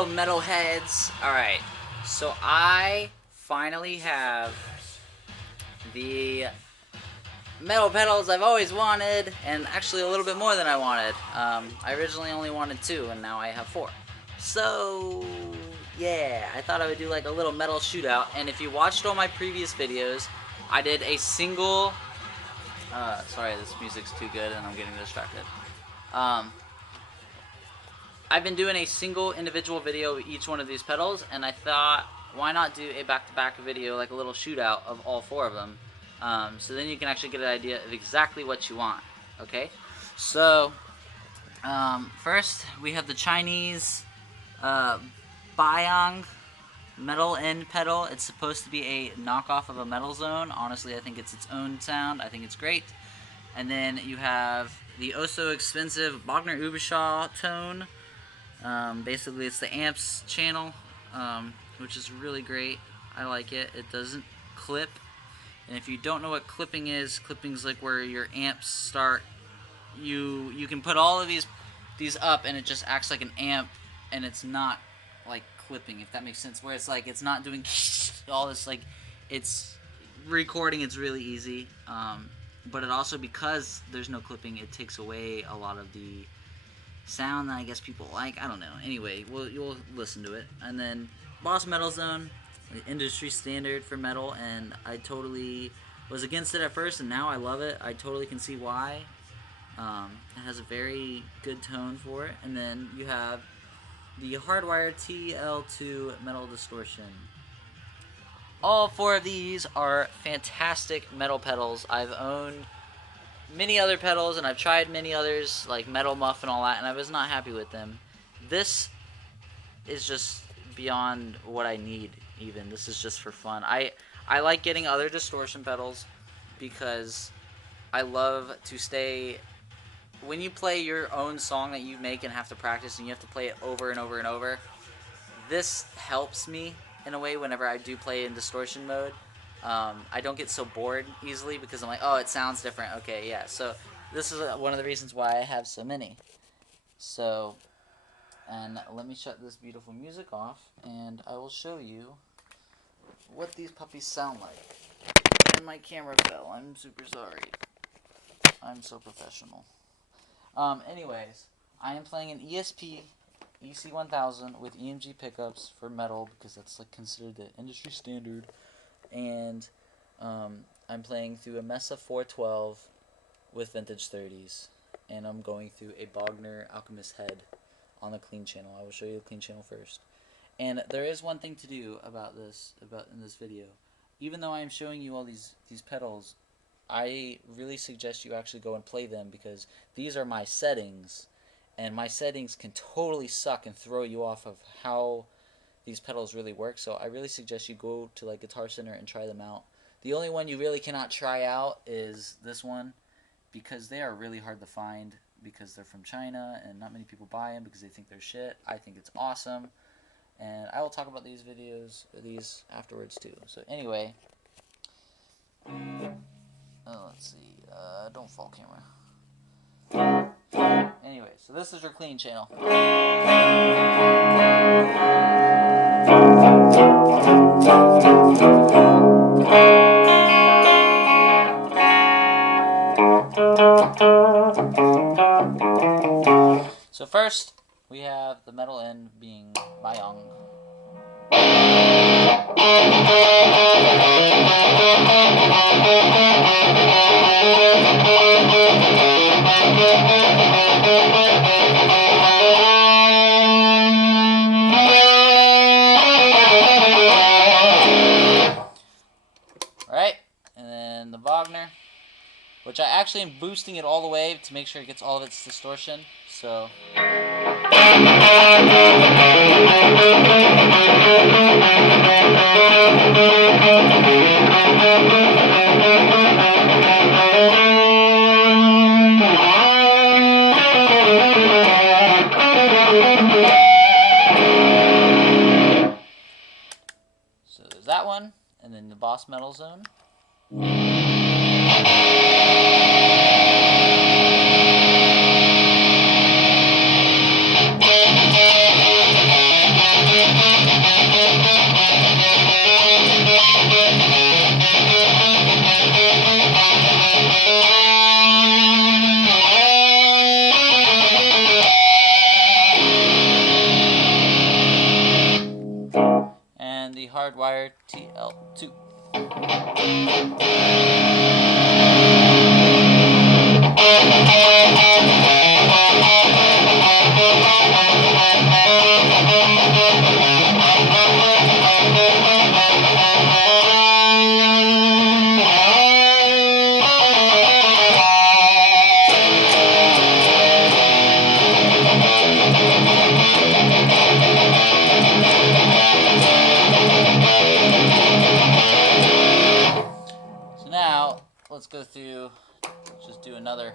Hello, metalheads. Alright, so I finally have the metal pedals I've always wanted, and actually a little bit more than I wanted. I originally only wanted 2, and now I have 4. So, yeah, I thought I would do like a little metal shootout, and if you watched all my previous videos, I did a single... sorry, this music's too good and I'm getting distracted. I've been doing a single individual video of each one of these pedals, and I thought, why not do a back-to-back video, like a little shootout of all 4 of them, so then you can actually get an idea of exactly what you want, okay? So, first, we have the Chinese Bayang metal end pedal. It's supposed to be a knockoff of a Metal Zone. Honestly, I think it's its own sound. I think it's great. And then you have the oh-so-expensive Bogner Ubishaw tone. Basically, it's the amps channel, which is really great. I like it. It doesn't clip. And if you don't know what clipping is like where your amps start. You can put all of these up, and it just acts like an amp, and it's not like clipping, if that makes sense. Where it's like it's not doing all this, like it's recording. It's really easy. But it also, because there's no clipping, it takes away a lot of the sound that I guess people like. I don't know. Anyway, you'll listen to it. And then Boss Metal Zone, the industry standard for metal, and I totally was against it at first, and now I love it. I totally can see why. It has a very good tone for it. And then you have the Hardwire TL2 Metal Distortion. All 4 of these are fantastic metal pedals. I've owned many other pedals, and I've tried many others, like Metal Muff and all that, and I was not happy with them. This is just beyond what I need, even. This is just for fun. I like getting other distortion pedals because I love to stay... When you play your own song that you make and have to practice, and you have to play it over and over and over, this helps me in a way whenever I do play in distortion mode. I don't get so bored easily because I'm like, oh, it sounds different. Okay, yeah. So this is one of the reasons why I have so many. So, and let me shut this beautiful music off, and I will show you what these puppies sound like. And my camera fell. I'm super sorry. I'm so professional. Anyways, I am playing an ESP EC1000 with EMG pickups for metal because that's like considered the industry standard, and I'm playing through a Mesa 412 with vintage 30s, and I'm going through a Bogner Alchemist head on the clean channel. I will show you the clean channel first. And there is one thing to do about this in this video. Even though I am showing you all these pedals, I really suggest you actually go and play them, because these are my settings, and my settings can totally suck and throw you off of how these pedals really work. So I really suggest you go to like Guitar Center and try them out. The only one you really cannot try out is this one, because they are really hard to find because they're from China and not many people buy them because they think they're shit. I think it's awesome, and I will talk about these afterwards too. So anyway, let's see, don't fall camera. Anyway, so this is your clean channel. So first, we have the metal end being Bayang. Alright, and then the Wagner, which I actually am boosting it all the way to make sure it gets all of its distortion. So there's that one, and then the Boss Metal Zone. Hardwire TL2. So now let's go through, let's just do another.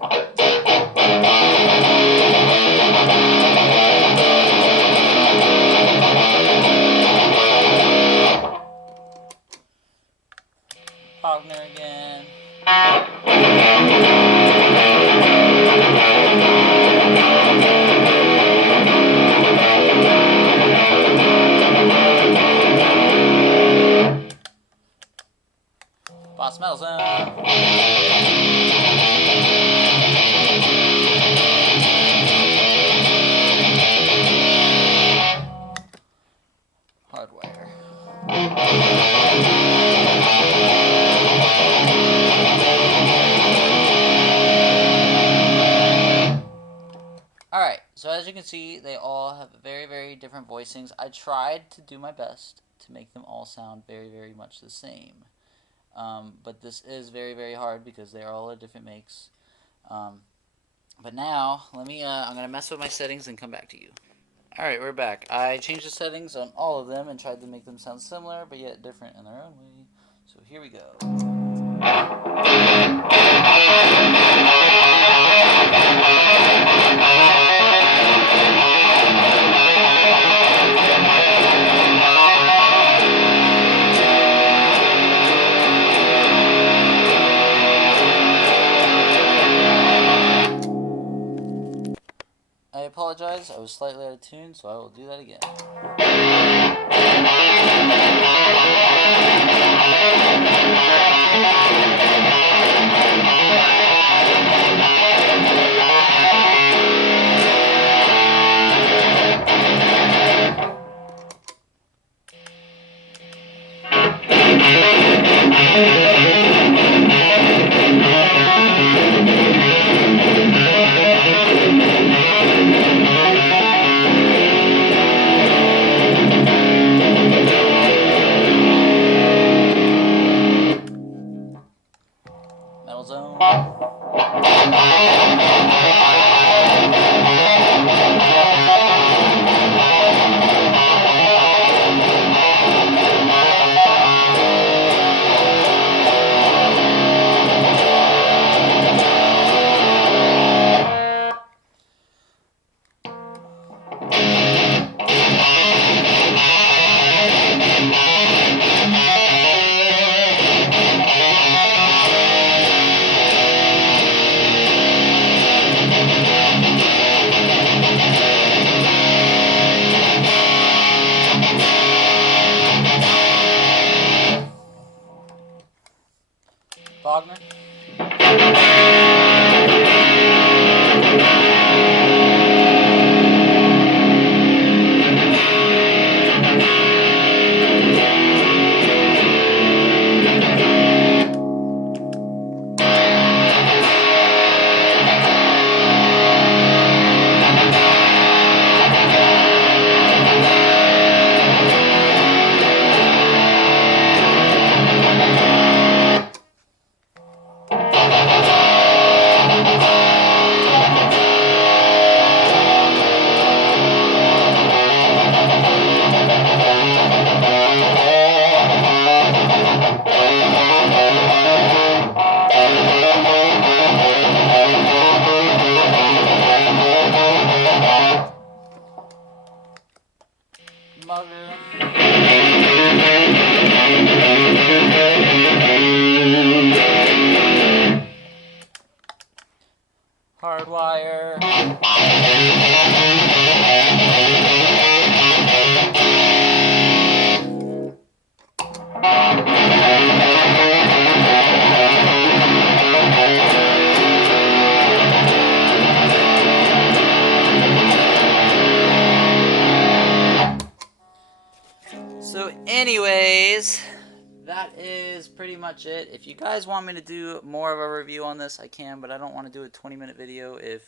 Wagner again. Boss Metal Zone. Hardwire. Alright, so as you can see, they all have very, very different voicings. I tried to do my best to make them all sound very, very much the same. But this is very, very hard because they are all at different makes. But now, I'm going to mess with my settings and come back to you. Alright, we're back. I changed the settings on all of them and tried to make them sound similar, but yet different in their own way. So here we go. I apologize, I was slightly out of tune, so I will do that again. Metal Zone. Wagner. Hardwire. So anyways, that is pretty much it. If you guys want me to do more of a review on this, I can, but I don't want to do a 20-minute video if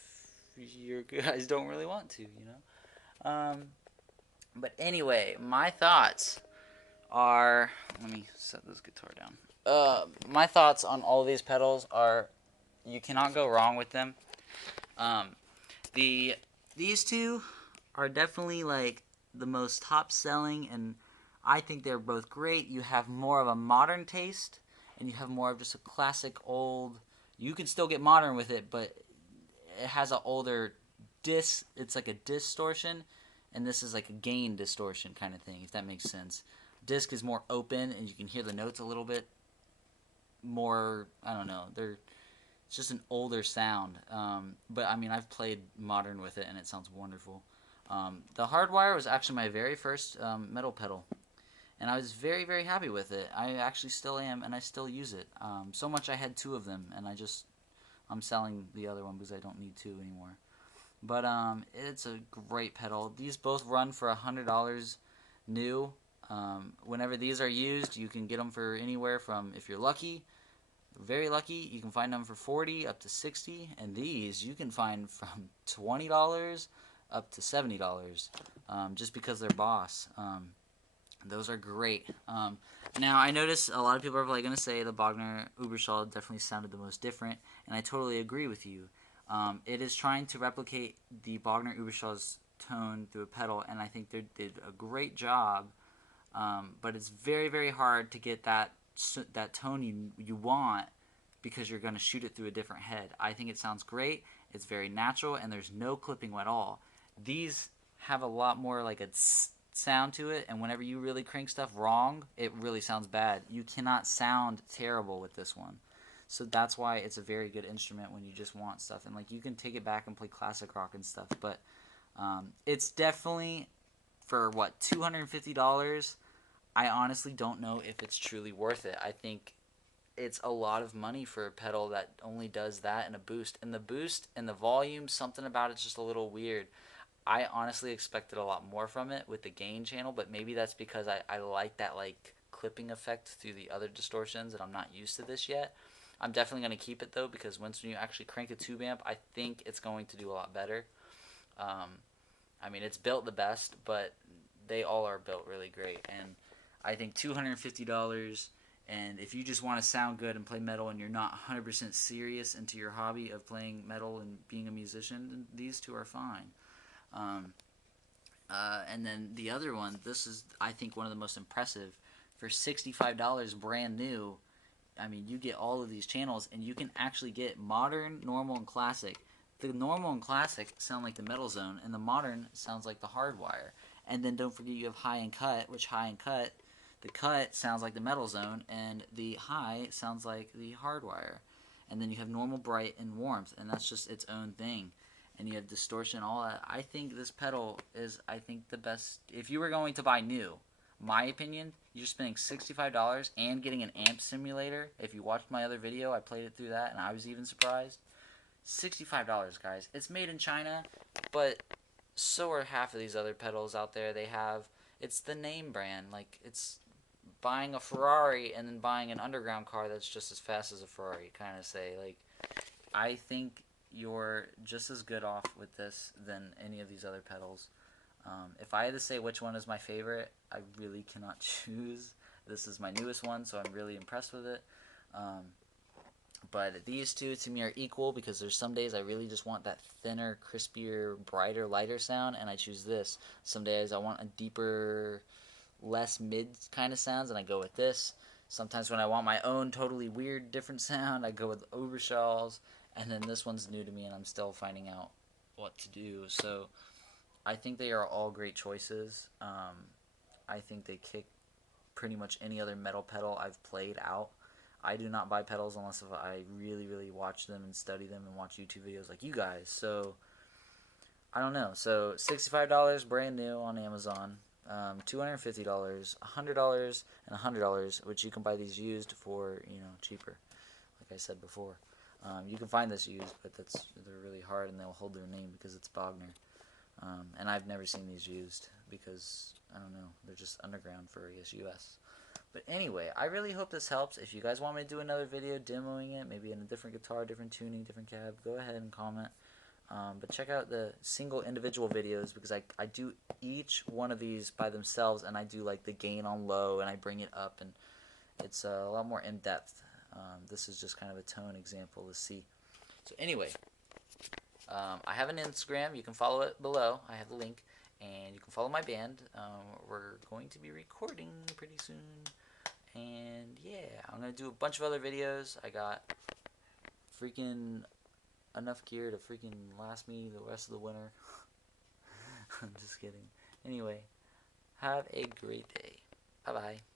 you guys don't really want to, you know? But anyway, my thoughts are... Let me set this guitar down. My thoughts on all of these pedals are you cannot go wrong with them. These two are definitely like the most top selling, and I think they're both great. You have more of a modern taste, and you have more of just a classic old. You can still get modern with it, but it has an older disc. It's like a distortion, and this is like a gain distortion kind of thing, if that makes sense. Disc is more open, and you can hear the notes a little bit more. I don't know. It's just an older sound. But I mean, I've played modern with it, and it sounds wonderful. The Hardwire was actually my very first metal pedal, and I was very, very happy with it. I actually still am, and I still use it. So much I had 2 of them, and I'm selling the other one because I don't need 2 anymore. But it's a great pedal. These both run for $100 new. Whenever these are used, you can get them for anywhere from, if you're lucky, very lucky, you can find them for $40 up to $60, and these you can find from $20 up to $70, just because they're Boss. Those are great. Now, I notice a lot of people are probably going to say the Bogner Uberschall definitely sounded the most different, and I totally agree with you. It is trying to replicate the Bogner Uberschall's tone through a pedal, and I think they did a great job, but it's very, very hard to get that tone you want because you're going to shoot it through a different head. I think it sounds great. It's very natural, and there's no clipping at all. These have a lot more like a sound to it, and whenever you really crank stuff wrong, it really sounds bad. You cannot sound terrible with this one. So that's why it's a very good instrument when you just want stuff. And like you can take it back and play classic rock and stuff. But it's definitely, for what, $250, I honestly don't know if it's truly worth it. I think it's a lot of money for a pedal that only does that and a boost. And the boost and the volume, something about it's just a little weird. I honestly expected a lot more from it with the gain channel, but maybe that's because I like that like clipping effect through the other distortions, and I'm not used to this yet. I'm definitely going to keep it though, because once you actually crank a tube amp, I think it's going to do a lot better. I mean, it's built the best, but they all are built really great, and I think $250, and if you just want to sound good and play metal and you're not 100% serious into your hobby of playing metal and being a musician, then these two are fine. And then the other one, this is, I think, one of the most impressive. For $65 brand new, I mean, you get all of these channels, and you can actually get modern, normal, and classic. The normal and classic sound like the Metal Zone, and the modern sounds like the Hardwire. And then don't forget you have high and cut, which high and cut, the cut sounds like the Metal Zone, and the high sounds like the Hardwire. And then you have normal, bright, and warmth, and that's just its own thing. And you have distortion, all that. I think this pedal is, I think, the best. If you were going to buy new, my opinion, you're spending $65 and getting an amp simulator. If you watched my other video, I played it through that, and I was even surprised. $65, guys. It's made in China, but so are half of these other pedals out there. It's the name brand. Like, it's buying a Ferrari and then buying an underground car that's just as fast as a Ferrari, kind of say. Like, I think you're just as good off with this than any of these other pedals. If I had to say which one is my favorite, I really cannot choose. This is my newest one, so I'm really impressed with it. But these two to me are equal, because there's some days I really just want that thinner, crispier, brighter, lighter sound, and I choose this. Some days I want a deeper, less mid kind of sounds, and I go with this. Sometimes when I want my own totally weird, different sound, I go with Uberschalls. And then this one's new to me, and I'm still finding out what to do. So I think they are all great choices. I think they kick pretty much any other metal pedal I've played out. I do not buy pedals unless if I really, really watch them and study them and watch YouTube videos like you guys. So I don't know. So $65 brand new on Amazon. $250, $100, and $100, which you can buy these used for, cheaper, like I said before. You can find this used, but they're really hard, and they'll hold their name because it's Bogner. And I've never seen these used because, I don't know, they're just underground for, I guess, US. But anyway, I really hope this helps. If you guys want me to do another video demoing it, maybe in a different guitar, different tuning, different cab, go ahead and comment. But check out the single individual videos, because I do each one of these by themselves, and I do like the gain on low and I bring it up, and it's a lot more in depth. This is just kind of a tone example to see. So anyway, I have an Instagram. You can follow it below. I have the link, and you can follow my band. We're going to be recording pretty soon, and yeah, I'm gonna do a bunch of other videos. I got freaking enough gear to freaking last me the rest of the winter. I'm just kidding. Anyway, have a great day. Bye bye.